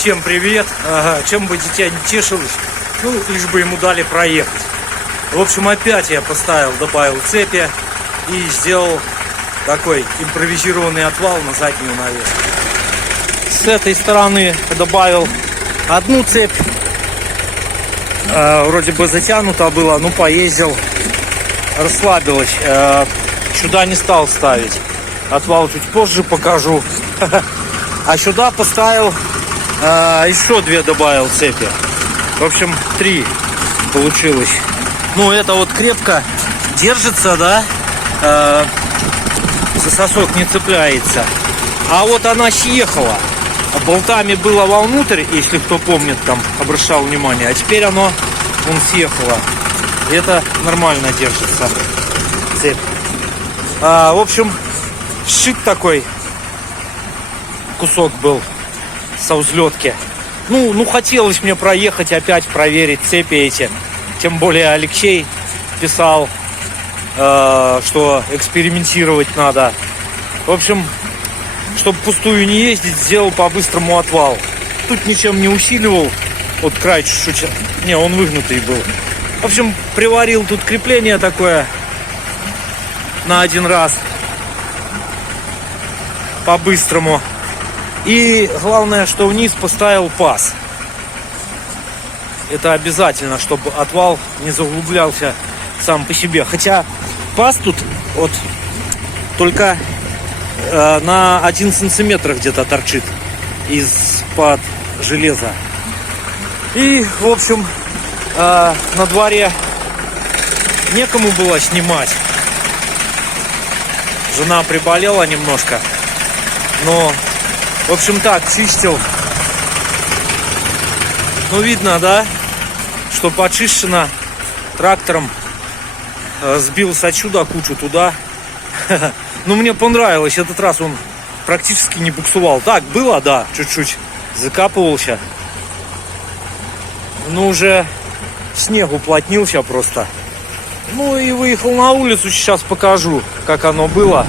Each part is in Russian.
Всем привет. Ага, чем бы дитя не тешилось, ну, лишь бы ему дали проехать. В общем, опять я добавил цепи и сделал такой импровизированный отвал на заднюю навеску. С этой стороны добавил одну цепь. Вроде бы затянуто было, ну, поездил, расслабилась. Сюда не стал ставить. Отвал чуть позже покажу. А сюда поставил, еще 2 добавил цепи. В общем, 3 получилось. Ну, это вот крепко держится, да? За сосок не цепляется. А вот она съехала. Болтами было вовнутрь, если кто помнит, там обращал внимание. А теперь он съехала. И это нормально держится. Цепь. В общем, сшит такой кусок был со взлетки. Ну, хотелось мне проехать, опять проверить цепи эти. Тем более Алексей писал, что экспериментировать надо. В общем, чтобы пустую не ездить, сделал по-быстрому отвал. Тут ничем не усиливал. Вот край чуть-чуть. Не, он выгнутый был. В общем, приварил тут крепление такое на один раз. По-быстрому. И главное, что вниз поставил паз. Это обязательно, чтобы отвал не заглублялся сам по себе. Хотя паз тут вот только на 1 сантиметр где-то торчит из-под железа. И, в общем, на дворе некому было снимать. Жена приболела немножко. Но, в общем, так, чистил. Ну, видно, да, что почищено трактором. Сбился отсюда кучу туда. Ну, мне понравилось. Этот раз он практически не буксовал. Так, было, да, чуть-чуть закапывался. Ну, уже снег уплотнился просто. Ну, и выехал на улицу. Сейчас покажу, как оно было.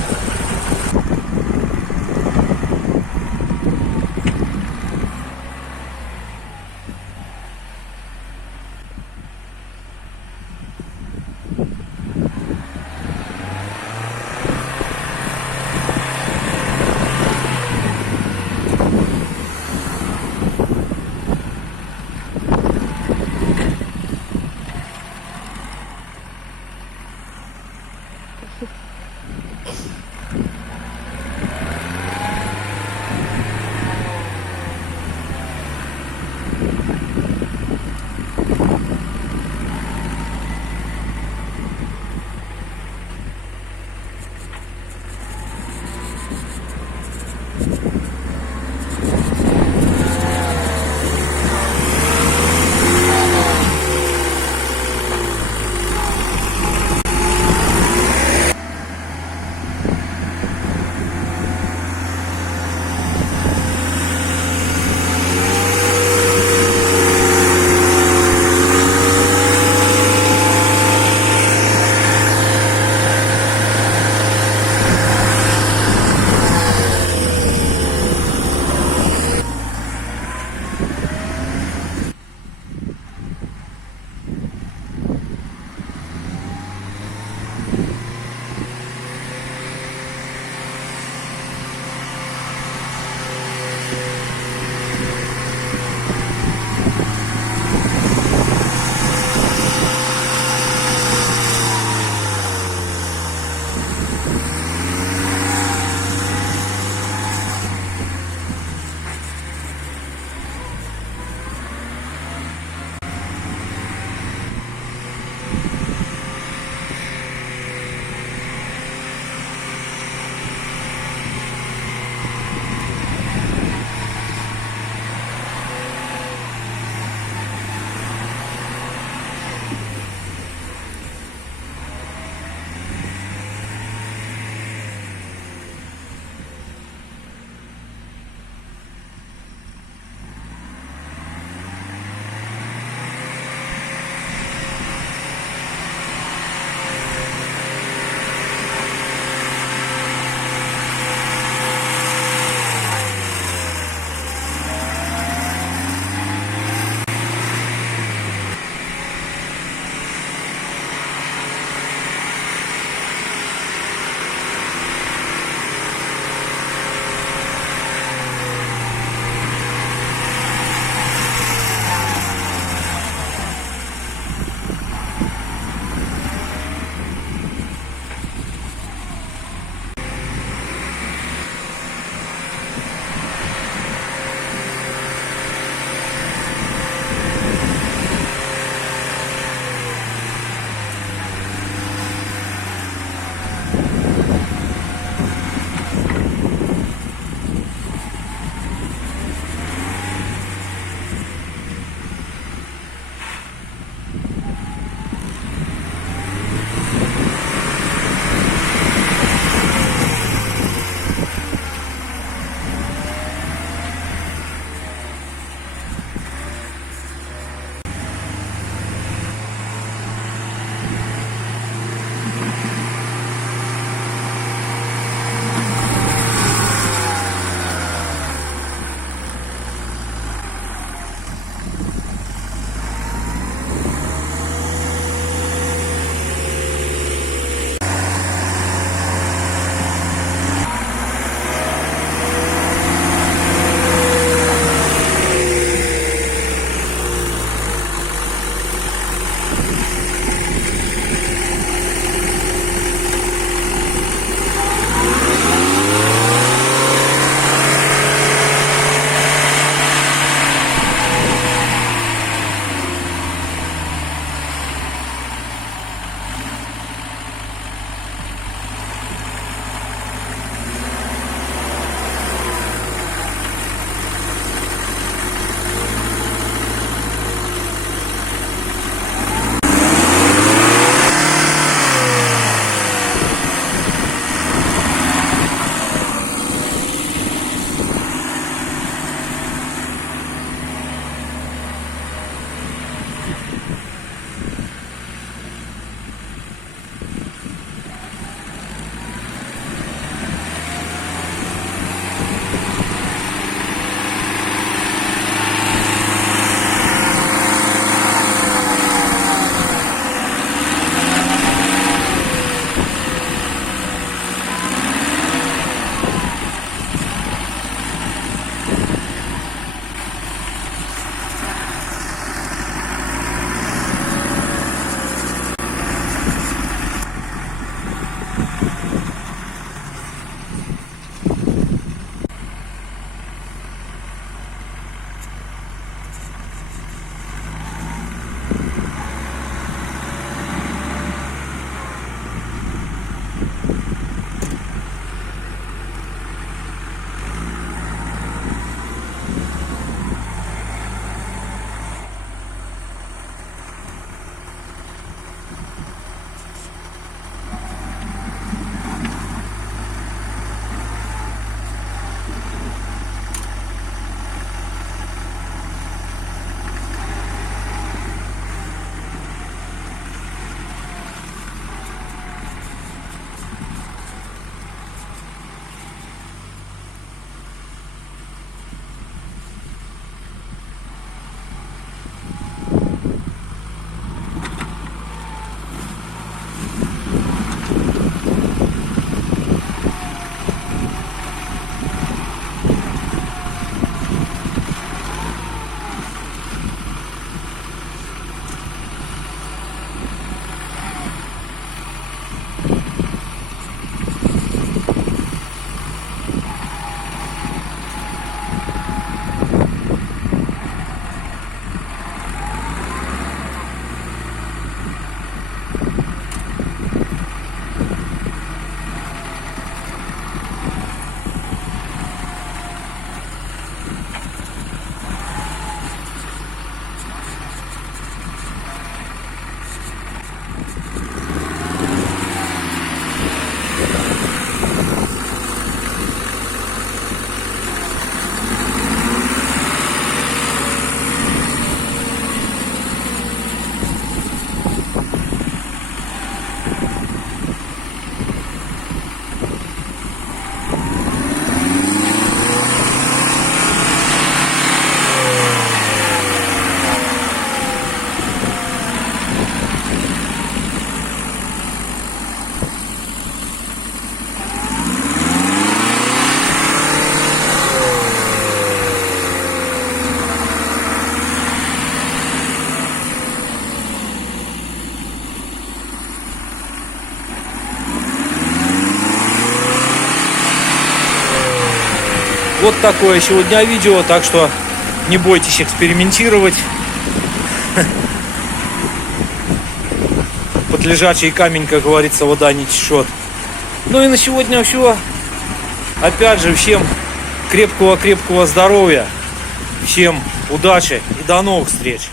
Вот такое сегодня видео, так что не бойтесь экспериментировать. Под лежачий камень, как говорится, вода не течет. Ну и на сегодня все. Опять же, всем крепкого здоровья, всем удачи и до новых встреч.